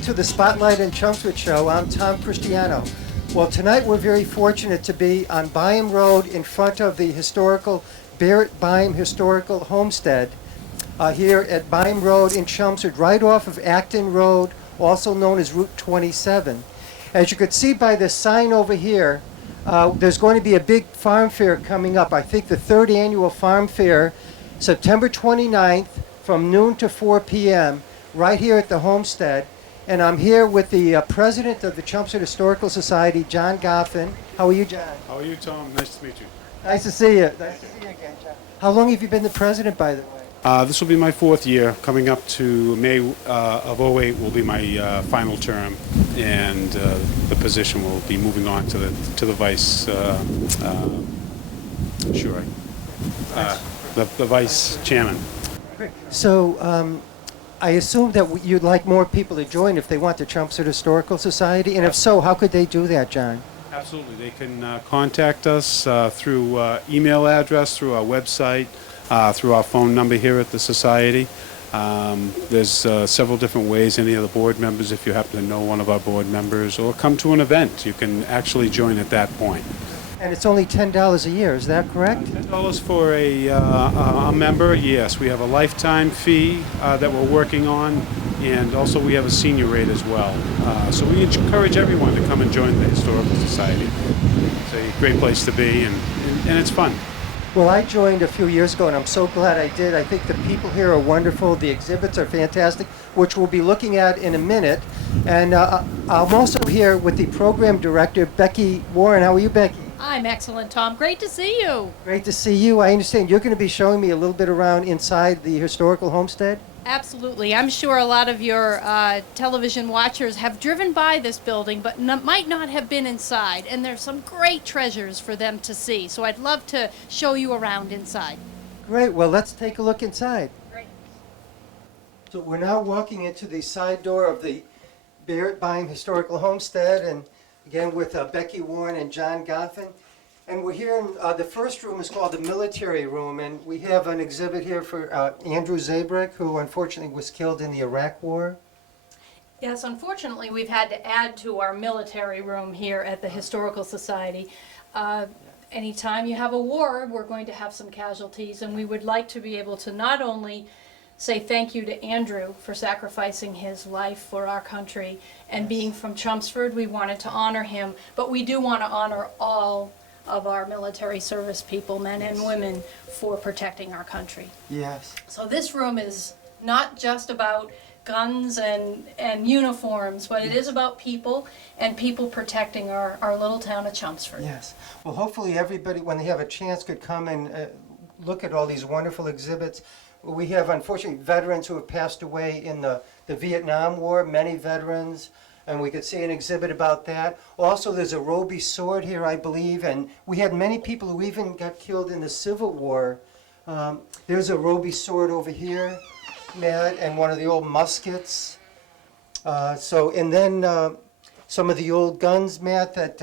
welcome to the Spotlight and Chelmsford Show. I'm Tom Christiano. Well, tonight we're very fortunate to be on Byam Road in front of the historical Barrett Byam Historical Homestead here at Byam Road in Chelmsford, right off of Acton Road, also known as Route 27. As you can see by the sign over here, there's going to be a big farm fair coming up. I think the third annual farm fair, September 29th from noon to 4 p.m. right here at the homestead. And I'm here with the president of the Chelmsford Historical Society, John Goffin. How are you, John? How are you, Tom? Nice to meet you. Nice to see you. Nice to see you again, John. How long have you been the president, by the way? This will be my fourth year. Coming up to May of '08 will be my final term, and the position will be moving on to the vice. The vice chairman. Great. So I assume that you'd like more people to join if they want the Chelmsford Historical Society, and if so, how could they do that, John? Absolutely. They can contact us through email address, through our website, through our phone number here at the Society. There's several different ways. Any of the board members, if you happen to know one of our board members, or come to an event, you can actually join at that point. And it's only $10 a year, is that correct? $10 for a member, yes. We have a lifetime fee that we're working on, and also we have a senior rate as well. So we encourage everyone to come and join the Historical Society. It's a great place to be, and it's fun. Well, I joined a few years ago, and I'm so glad I did. I think the people here are wonderful. The exhibits are fantastic, which we'll be looking at in a minute. And I'm also here with the program director, Becky Warren. How are you, Becky? I'm excellent, Tom. Great to see you. Great to see you. I understand you're going to be showing me a little bit around inside the historical homestead. Absolutely. I'm sure a lot of your television watchers have driven by this building but might not have been inside, and there's some great treasures for them to see. So I'd love to show you around inside. Great. Well, let's take a look inside. Great. So we're now walking into the side door of the Barrett Byam Historical Homestead, and again with Becky Warren and John Goffin. And we're here in the first room is called the military room, and we have an exhibit here for Andrew Zabrick, who unfortunately was killed in the Iraq War. Yes, unfortunately, we've had to add to our military room here at the Historical Society. Anytime you have a war, we're going to have some casualties, and we would like to be able to not only say thank you to Andrew for sacrificing his life for our country, and being from Chelmsford, we wanted to honor him, but we do want to honor all of our military service people, men and women, for protecting our country. Yes. So this room is not just about guns and uniforms, but it is about people and people protecting our little town of Chelmsford. Yes. Well, hopefully everybody, when they have a chance, could come and look at all these wonderful exhibits. We have, unfortunately, veterans who have passed away in the Vietnam War, many veterans, and we could see an exhibit about that. Also, there's a Roby sword here, I believe, and we had many people who even got killed in the Civil War. There's a Roby sword over here, Matt, and one of the old muskets. And then some of the old guns, Matt, that,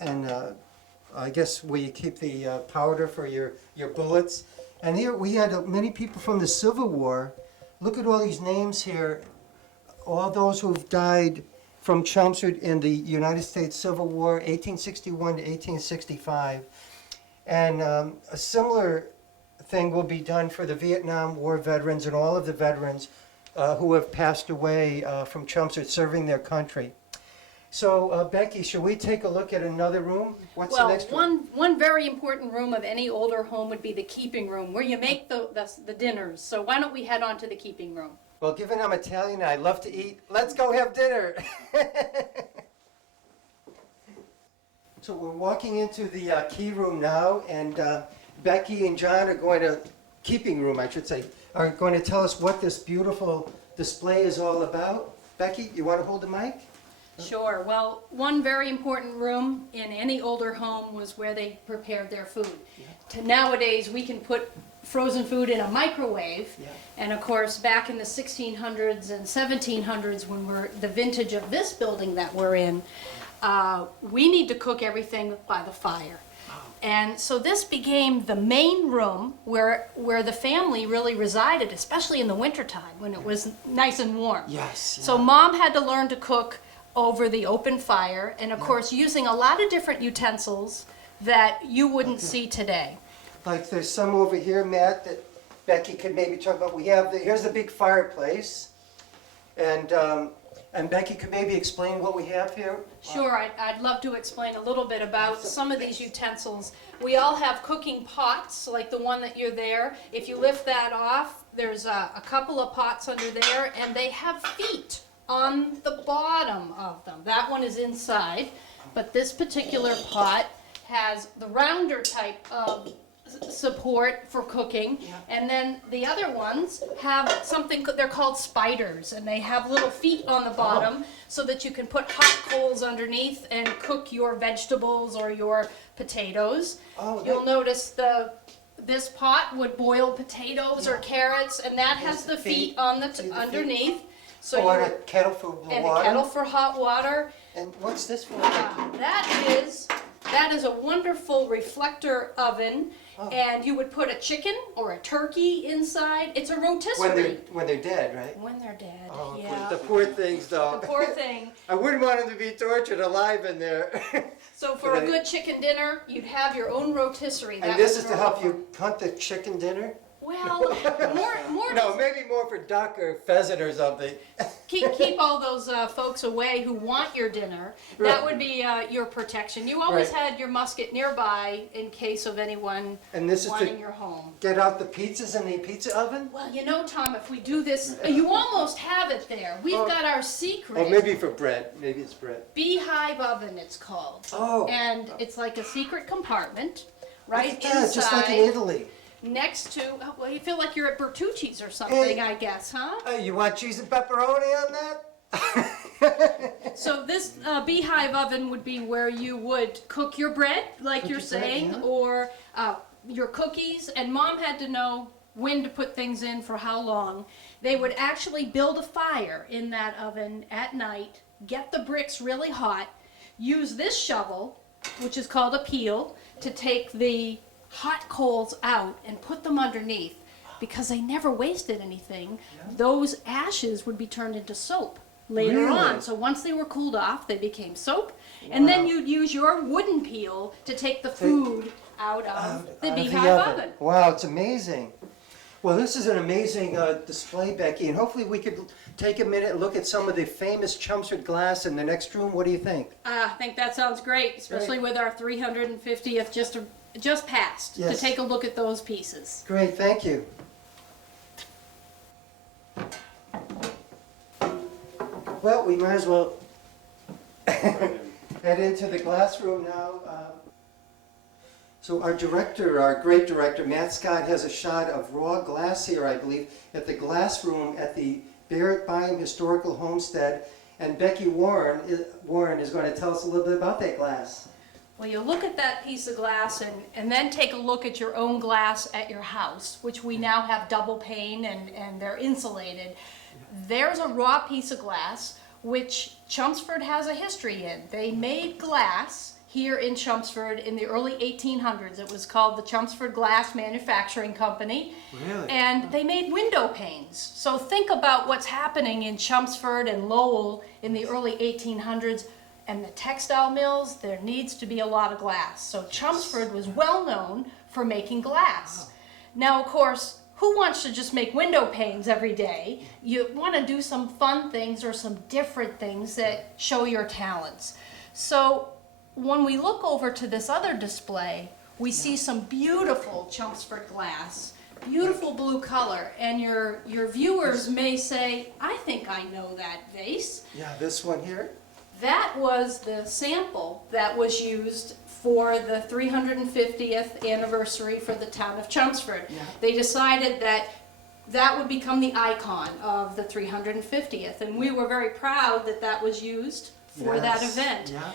I guess where you keep the powder for your bullets. And here we had many people from the Civil War. Look at all these names here. All those who've died from Chelmsford in the United States Civil War, 1861 to 1865. And a similar thing will be done for the Vietnam War veterans and all of the veterans who have passed away from Chelmsford serving their country. So, Becky, should we take a look at another room? What's the next room? One very important room of any older home would be the keeping room, where you make the dinners. So why don't we head on to the keeping room? Well, given I'm Italian and I love to eat, let's go have dinner. So we're walking into the key room now, and Becky and John are going to, keeping room I should say, are going to tell us what this beautiful display is all about. Becky, you want to hold the mic? Sure. Well, one very important room in any older home was where they prepared their food. Yeah. Nowadays, we can put frozen food in a microwave, and of course, back in the 1600s and 1700s, when we're the vintage of this building that we're in, we need to cook everything by the fire. And so this became the main room where the family really resided, especially in the wintertime when it was nice and warm. Yes. So Mom had to learn to cook over the open fire, and of course using a lot of different utensils that you wouldn't see today. Like there's some over here, Matt, that Becky could maybe talk about. We have here's the big fireplace, and Becky could maybe explain what we have here. Sure, I'd love to explain a little bit about some of these utensils. We all have cooking pots, like the one that you're there. If you lift that off, there's a couple of pots under there, and they have feet on the bottom of them. That one is inside, but this particular pot has the rounder type of support for cooking, and then the other ones have something, they're called spiders, and they have little feet on the bottom so that you can put hot coals underneath and cook your vegetables or your potatoes. You'll notice this pot would boil potatoes or carrots, and that has the feet on the underneath. So and a kettle for water. And a kettle for hot water. And what's this for? That is a wonderful reflector oven, and you would put a chicken or a turkey inside. It's a rotisserie. When they're dead, right? When they're dead, Oh, yeah. the poor things, though. The poor thing. I wouldn't want them to be tortured alive in there. So for a good chicken dinner, you'd have your own rotisserie. And this is to help you hunt the chicken dinner? Well, more No, maybe more for duck or pheasant or something. keep all those folks away who want your dinner. That would be your protection. You always had your musket nearby in case of anyone And this is wanting to your home. get out the pizzas in the pizza oven? Well, you know, Tom, if we do this, you almost have it there. We've got our secret. Oh, maybe for bread. Maybe it's bread. Beehive oven, it's called. Oh. And it's like a secret compartment right Look at that, inside. just like in Italy. Next to, well, you feel like you're at Bertucci's or something, I guess, huh? You want cheese and pepperoni on that? So this beehive oven would be where you would cook your bread, like you're your bread, saying, yeah. or your cookies, and Mom had to know when to put things in for how long. They would actually build a fire in that oven at night, get the bricks really hot, use this shovel, which is called a peel, to take the hot coals out and put them underneath. Because they never wasted anything, those ashes would be turned into soap later on. So once they were cooled off, they became soap. And then you'd use your wooden peel to take the food out of the beehive oven. Wow, it's amazing. Well, this is an amazing display, Becky, and hopefully we could take a minute and look at some of the famous Chelmsford glass in the next room. What do you think? I think that sounds great, especially with our 350th just passed, to Yes. take a look at those pieces. Great, thank you. Well, we might as well head into the glass room now. So our director, our great director, Matt Scott, has a shot of raw glass here, I believe, at the glass room at the Barrett Byam Historical Homestead. And Becky Warren is going to tell us a little bit about that glass. Well, you look at that piece of glass and then take a look at your own glass at your house, which we now have double pane and they're insulated. There's a raw piece of glass, which Chelmsford has a history in. They made glass here in Chelmsford in the early 1800s. It was called the Chelmsford Glass Manufacturing Company. Really? And they made window panes. So think about what's happening in Chelmsford and Lowell in the early 1800s. And the textile mills, there needs to be a lot of glass. So Chelmsford was well known for making glass. Now, of course, who wants to just make window panes every day? You want to do some fun things or some different things that show your talents. So when we look over to this other display, we see some beautiful Chelmsford glass, beautiful blue color, and your viewers may say, I think I know that vase. Yeah, this one here. That was the sample that was used for the 350th anniversary for the town of Chelmsford. Yeah. They decided that that would become the icon of the 350th, and we were very proud that that was used for that Yes, event. Yeah.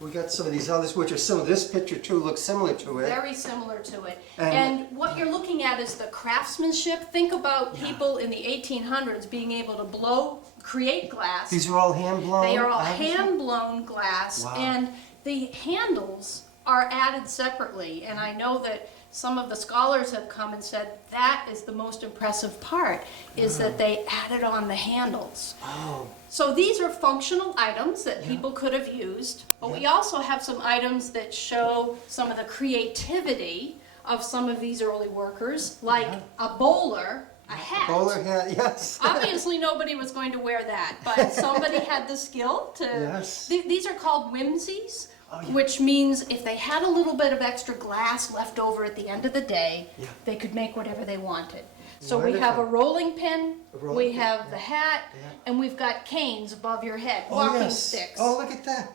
We got some of these others, which are similar. This picture too looks similar to it. Very similar to it. And- And what you're looking at is the craftsmanship. Think about people in the 1800s being able to create glass. These are all hand blown. They are all obviously? hand-blown glass, Wow. and the handles are added separately. And I know that some of the scholars have come and said that is the most impressive part, is that they added on the handles. Oh, So these are functional items that people could have used, but we also have some items that show some of the creativity of some of these early workers, like a bowler, a hat. bowler hat, yes. Obviously, nobody was going to wear that, but somebody had the skill to. Yes. These are called whimsies, Oh, yeah. which means if they had a little bit of extra glass left over at the end of the day, Yeah. they could make whatever they wanted. So we have a Wonderful. rolling pin, A rolling we pin, have the hat, yeah. and we've got canes above your head, Oh, walking yes. sticks. Oh, look at that.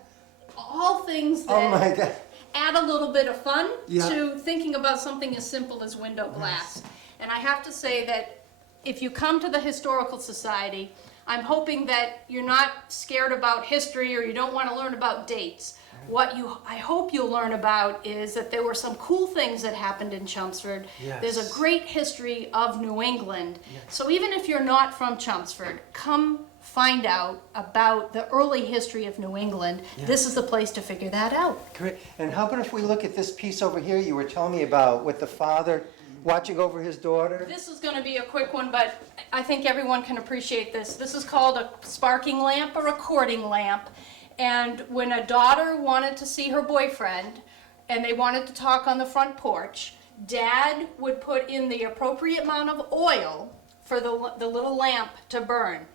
All things Oh, my that God. add a little bit of fun Yeah. to thinking about something as simple as window glass. And I have to say that if you come to the Historical Society, I'm hoping that you're not scared about history or you don't want to learn about dates. What I hope you'll learn about is that there were some cool things that happened in Chelmsford. Yes. There's a great history of New England. So even if you're not from Chelmsford, come find out about the early history of New England. This is the place to figure that out. Great. And how about if we look at this piece over here you were telling me about with the father watching over his daughter? This is going to be a quick one, but I think everyone can appreciate this. This is called a sparking lamp, a recording lamp. And when a daughter wanted to see her boyfriend and they wanted to talk on the front porch, Dad would put in the appropriate amount of oil for the little lamp to burn.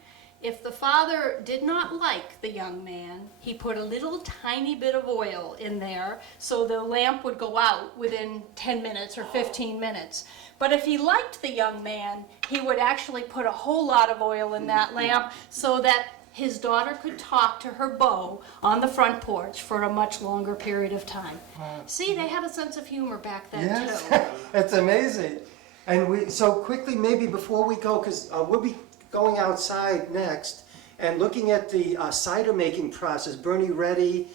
If the father did not like the young man, he put a little tiny bit of oil in there so the lamp would go out within 10 minutes or 15 minutes. But if he liked the young man, he would actually put a whole lot of oil in that lamp so that his daughter could talk to her beau on the front porch for a much longer period of time. See, they had a sense of humor back then, Yes, too. it's amazing. And so quickly, maybe before we go, because we'll be going outside next and looking at the cider making process. Bernie Reddy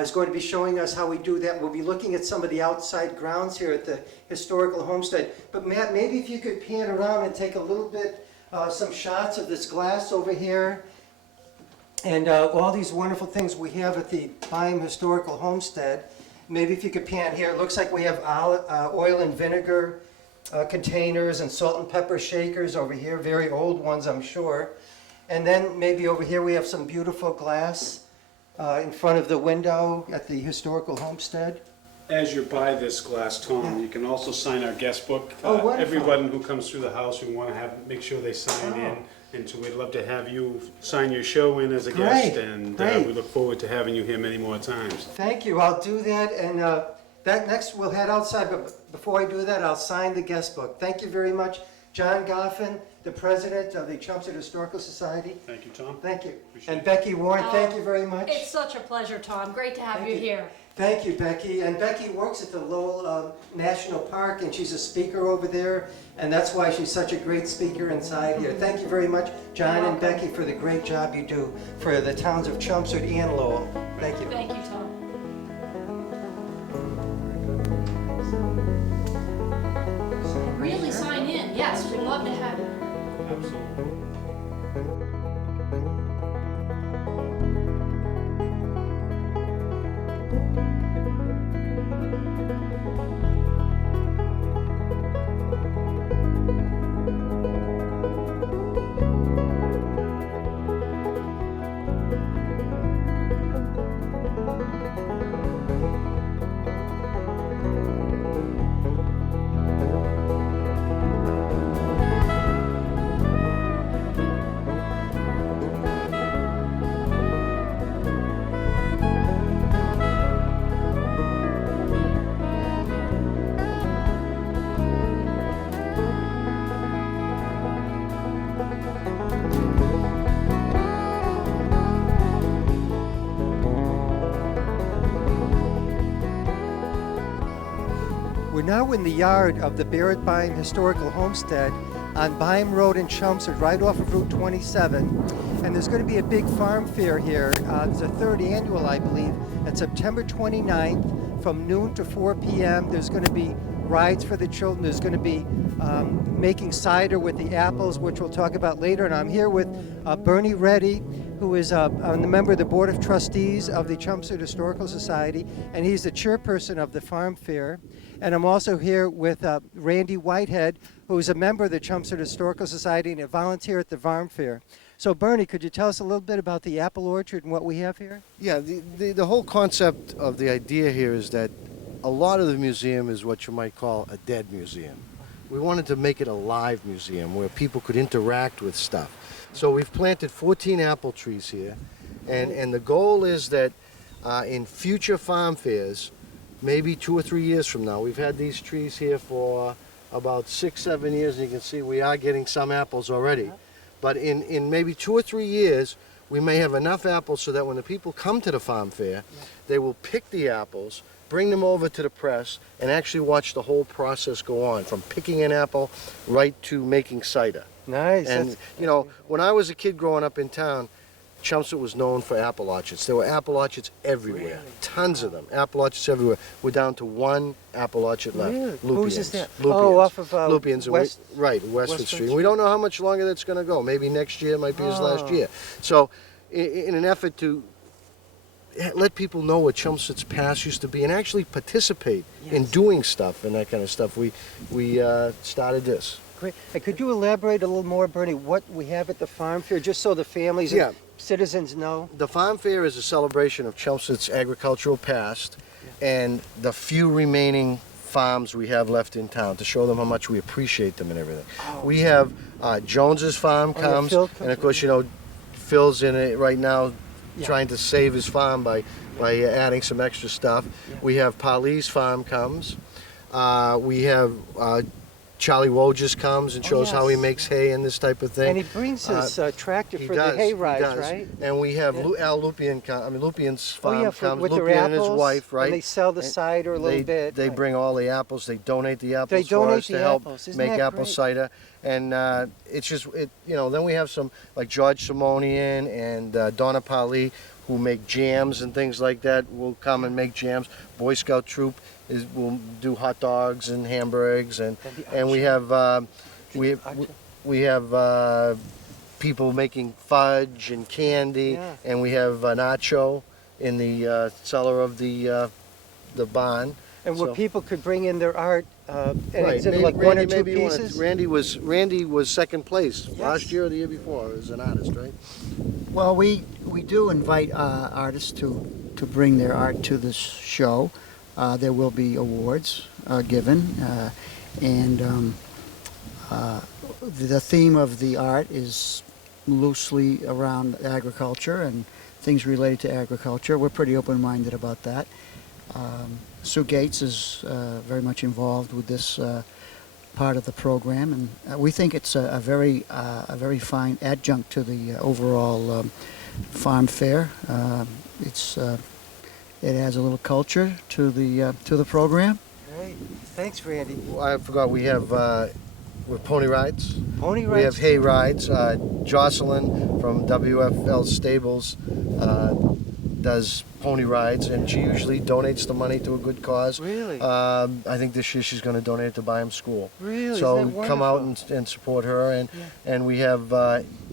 is going to be showing us how we do that. We'll be looking at some of the outside grounds here at the Historical Homestead. But Matt, maybe if you could pan around and take a little bit, some shots of this glass over here. And all these wonderful things we have at the Byam Historical Homestead. Maybe if you could pan here, it looks like we have oil and vinegar containers and salt and pepper shakers over here, very old ones I'm sure. And then maybe over here we have some beautiful glass in front of the window at the Historical Homestead. As you buy this glass, Tom, Yeah. you can also sign our guest book. Oh, wonderful. Everyone who comes through the house, we want to make sure they sign Oh. in. And so we'd love to have you sign your show in as a Great, guest. And great. we look forward to having you here many more times. Thank you, I'll do that, and that next we'll head outside, but before I do that, I'll sign the guest book. Thank you very much, John Goffin, the president of the Chelmsford Historical Society. Thank you, Tom. Thank you. Appreciate And it. Becky Warren, thank you very much. It's such a pleasure, Tom. Great to have Thank you you. here. Thank you, Becky. And Becky works at the Lowell National Park, and she's a speaker over there, and that's why she's such a great speaker inside here. Thank you very much, John and Becky, for the great job you do for the towns of Chelmsford and Lowell. Thank you. Thank you, Tom. Really sign in. Yes, we'd love to have you. Absolutely. We're now in the yard of the Barrett Byam Historical Homestead on Byam Road in Chelmsford, right off of Route 27. And there's going to be a big farm fair here. It's a third annual, I believe. It's September 29th from noon to 4 p.m. There's going to be rides for the children. There's going to be making cider with the apples, which we'll talk about later. And I'm here with Bernie Reddy, who is a member of the Board of Trustees of the Chelmsford Historical Society, and he's the chairperson of the Farm Fair. And I'm also here with Randy Whitehead, who is a member of the Chelmsford Historical Society and a volunteer at the Farm Fair. So Bernie, could you tell us a little bit about the apple orchard and what we have here? Yeah, the whole concept of the idea here is that a lot of the museum is what you might call a dead museum. We wanted to make it a live museum where people could interact with stuff. So we've planted 14 apple trees here, and the goal is that in future farm fairs, maybe 2 or 3 years from now, we've had these trees here for about 6, 7 years, and you can see we are getting some apples already. But in maybe 2 or 3 years, we may have enough apples so that when the people come to the farm fair, they will pick the apples, bring them over to the press, and actually watch the whole process go on, from picking an apple right to making cider. Nice. And, you know, when I was a kid growing up in town, Chelmsford was known for apple orchards. There were apple orchards everywhere, Really? tons of them, apple orchards everywhere. We're down to one apple orchard left. Really? Lupien's. Whose is that? Lupien's. Oh, off of Lupien's. West... Right, Westford Westford Street. And we don't know how much longer that's going to go. Maybe next year, it might be his last year. So in an effort to let people know what Chelmsford's past used to be and actually participate in doing stuff and that kind of stuff, we started this. Great. And could you elaborate a little more, Bernie, what we have at the Farm Fair, just so the families and citizens know? The Farm Fair is a celebration of Chelmsford's agricultural past and the few remaining farms we have left in town to show them how much we appreciate them and everything. We have Jones's farm comes, and of course, you know, Phil's in it right now trying to save his farm by adding some extra stuff. We have Polly's farm comes. We have Charlie Wojcik comes and shows how he makes hay and this type of thing. And he brings his tractor for the hay rides, right? And we have Al Lupien, Lupien's farm comes, with Lupien their and his apples, wife, right? And they sell the cider a little bit. They bring all the apples, they donate the apples They for donate us the to help apples. Isn't make that apple great? cider. And it's just, you know, then we have some like George Simonian and Donna Pali who make jams and things like that. Will come and make jams. Boy Scout troop will do hot dogs and hamburgers, and we have we have people making fudge and candy, and we have nacho in the cellar of the barn. And where people could bring in their art, and Right, exhibit maybe, like one or Randy, two maybe you wanna- pieces. Randy was second place last year or the year before as an artist, right? Well, we do invite artists to bring their art to this show. There will be awards given, and the theme of the art is loosely around agriculture and things related to agriculture. We're pretty open-minded about that. Sue Gates is very much involved with this part of the program, and we think it's a very fine adjunct to the overall farm fair. It adds a little culture to the program. Great. Thanks, Randy. I forgot we have pony rides. Pony rides. We have hay rides. Jocelyn from WFL Stables does pony rides, and she usually donates the money to a good cause. Really? I think this year she's going to donate it to Byham School. Really? So Isn't that come out wonderful? and support her, and we have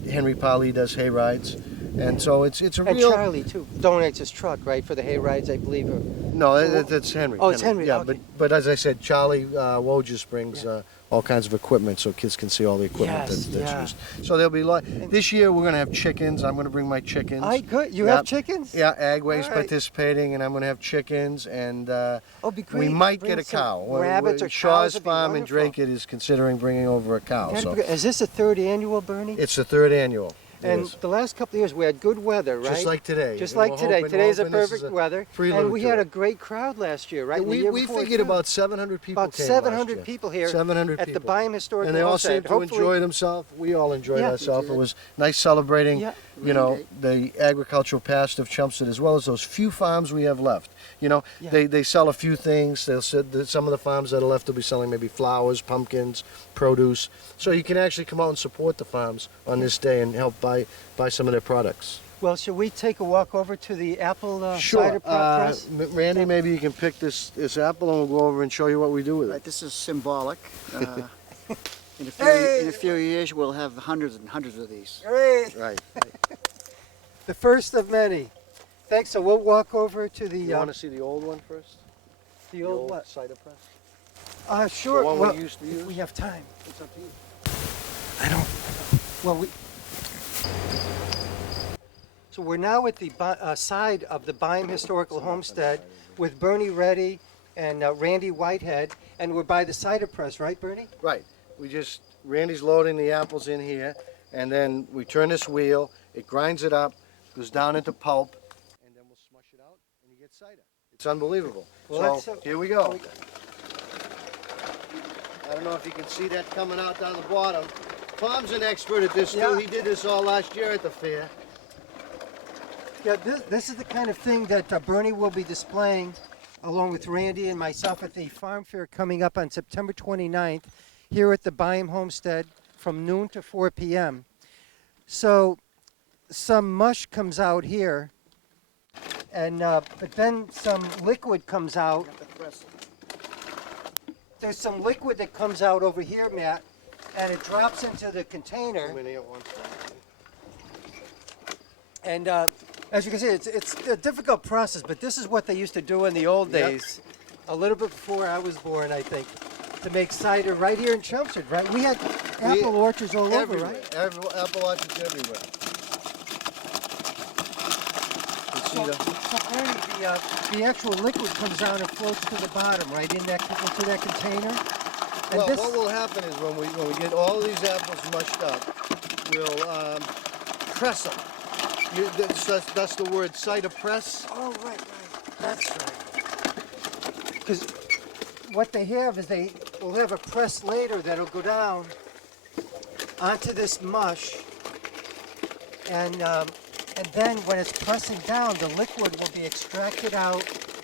Henry Polly does hay rides, and so it's a And real. Charlie too donates his truck, right, for the hay rides, I believe. No, that's Henry. Oh, it's Henry, Yeah, okay. but as I said, Charlie Wojcik brings all kinds of equipment so kids can see all the equipment that's used. So there'll be this year we're going to have chickens. I'm going to bring my chickens. Good. You have chickens? Yeah, Agway's All right. participating, and I'm going to have chickens, and Be great. we might Bring get a some cow. rabbits or Shaw's cows would be Farm in wonderful. Drake is considering bringing over a cow. That'd So be good. Is this the third annual, Bernie? it's the third annual. It And is. the last couple of years we had good weather, right? Just like today. Just And like we're today. hoping- Today's a hoping this is perfect weather. prelude And we to had it. a great crowd last year, right? And the We, year we before, figured too. about 700 people About came 700 last year. people here 700 at the people. Byham Historical And they all Homestead. seemed to Hopefully- enjoy themselves. We all enjoyed Yeah. ourselves. It was nice celebrating, Yeah. you know, the agricultural past of Chelmsford, as well as those few farms we have left. You know, Yeah. they sell a few things. They'll sell, some of the farms that are left will be selling maybe flowers, pumpkins, produce. So you can actually come out and support the farms on this day and help buy some of their products. Well, should we take a walk over to the apple Sure. cider press? Randy, maybe you can pick this apple and we'll go over and show you what we do with it. Right, this is symbolic. In a few years, we'll have hundreds and hundreds of these. Great. Right. The first of many. Thanks. So we'll walk over to the You want to see the old one first? the old what? cider press? Sure. The one well, we used to if use? we have time. It's up to you. I don't. Well, So we're now at the side of the Byam Historical Homestead with Bernie Reddy and Randy Whitehead, and we're by the cider press, right, Bernie? Right. Randy's loading the apples in here, and then we turn this wheel, it grinds it up, goes down into pulp, and then we'll smush it out, and you get cider. It's unbelievable. Well, So here we go. I don't know if you can see that coming out down the bottom. Tom's an expert at this, too. Yeah. He did this all last year at the fair. Yeah, this is the kind of thing that Bernie will be displaying along with Randy and myself at the farm fair coming up on September 29th here at the Byam Homestead from noon to 4 p.m. So some mush comes out here, and but then some liquid comes out. There's some liquid that comes out over here, Matt, and it drops into the container. And as you can see, it's a difficult process, but this is what they used to do in the old days, a little bit before I was born, I think, to make cider right here in Chelmsford, right? We had apple orchards all over, right? Apple orchards everywhere. So Bernie, the actual liquid comes out and floats to the bottom, right, into that container. And Well, what will happen is when we get all of these apples mushed up, we'll press them. That's the word, cider press. Oh, right. That's right. Because what they have is they will have a press later that'll go down onto this mush, and then when it's pressing down, the liquid will be extracted out,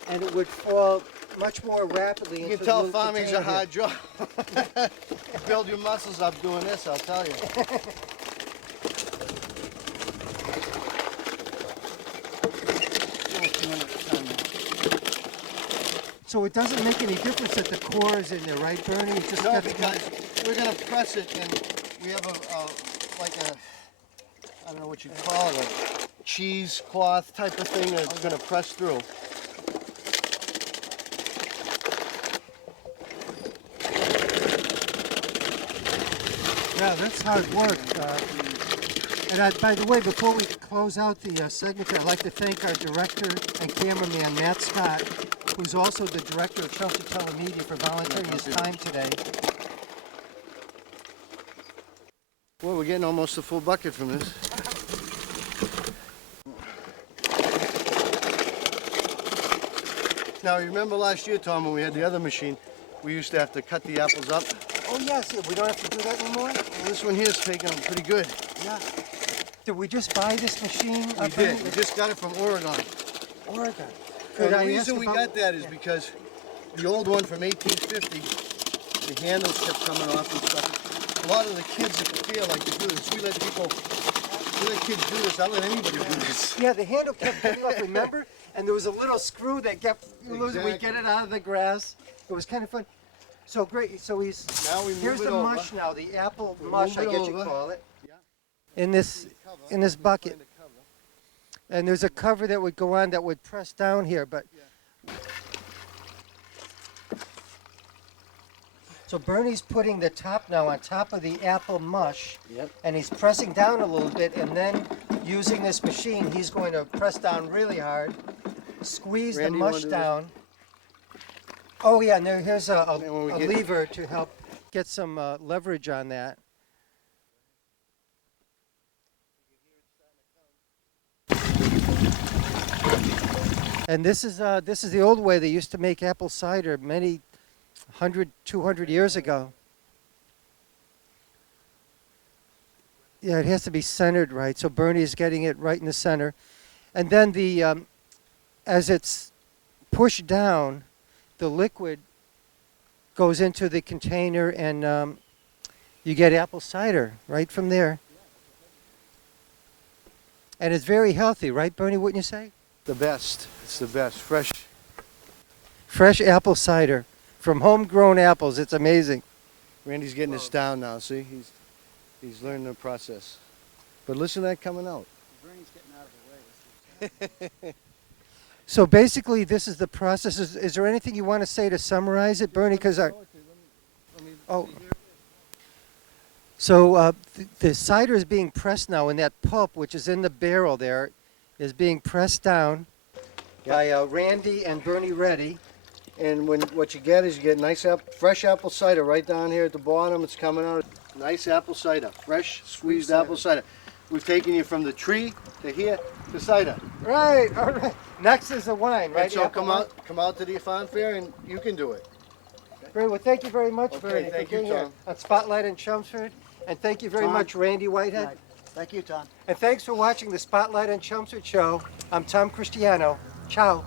and it would fall much more rapidly. You can tell farming's a hard job. You build your muscles up doing this, I'll tell you. So it doesn't make any difference that the core is in there, right, Bernie? It's just No, got because we're going to press it, and we have I don't know what you call it, a cheesecloth type of thing that's going to press through. Yeah, that's hard work. By the way, before we close out the segment, I'd like to thank our director and cameraman, Matt Scott, who's also the director of Chelsea Telemedia, for volunteering his time today. Well, we're getting almost a full bucket from this. Now, you remember last year, Tom, when we had the other machine, we used to have to cut the apples up. Oh, yes, we don't have to do that anymore? Well, this one here's taking them pretty good. Yeah. Did we just buy this machine? We did. We just got it from Oregon. Oregon. And the reason we got that is because the old one from 1850, the handles kept coming off and stuff. A lot of the kids at the fair like to do this. We let kids do this. I let anybody do this. Yeah, the handle kept coming off, remember? And there was a little screw that kept losing. We'd get it out of the grass. It was kind of fun. So great. So here's the mush now, the apple mush, I guess you call it. Yeah. In this bucket. And there's a cover that would go on that would press down here, but so Bernie's putting the top now on top of the apple mush, and he's pressing down a little bit, and then using this machine, he's going to press down really hard, squeeze the mush down. Oh yeah, and here's a lever to help get some leverage on that. And this is the old way they used to make apple cider many 100, 200 years ago. Yeah, it has to be centered right. So Bernie's getting it right in the center. And then as it's pushed down, the liquid goes into the container, and you get apple cider right from there. And it's very healthy, right, Bernie, wouldn't you say? The best. It's the best. Fresh. Fresh apple cider from homegrown apples. It's amazing. Randy's getting this down now, see? He's learning the process. But listen to that coming out. The brain's getting out of the way. So basically, this is the process. Is there anything you want to say to summarize it, Bernie? Because the cider is being pressed now, and that pulp, which is in the barrel there, is being pressed down by Randy and Bernie Reddy. And what you get is you get nice fresh apple cider right down here at the bottom. It's coming out. Nice apple cider, fresh squeezed apple cider. We've taken you from the tree to here to cider. Right, all right. Next is the wine, right? And so Apple wine? come out to the farm fair and you can do it. Very well. Thank you very much, Okay, Bernie, thank for you, being here Tom. on Spotlight in Chelmsford. And thank you very Tom. much, Randy Whitehead. Right. Thank you, Tom. And thanks for watching the Spotlight in Chelmsford show. I'm Tom Christiano. Ciao.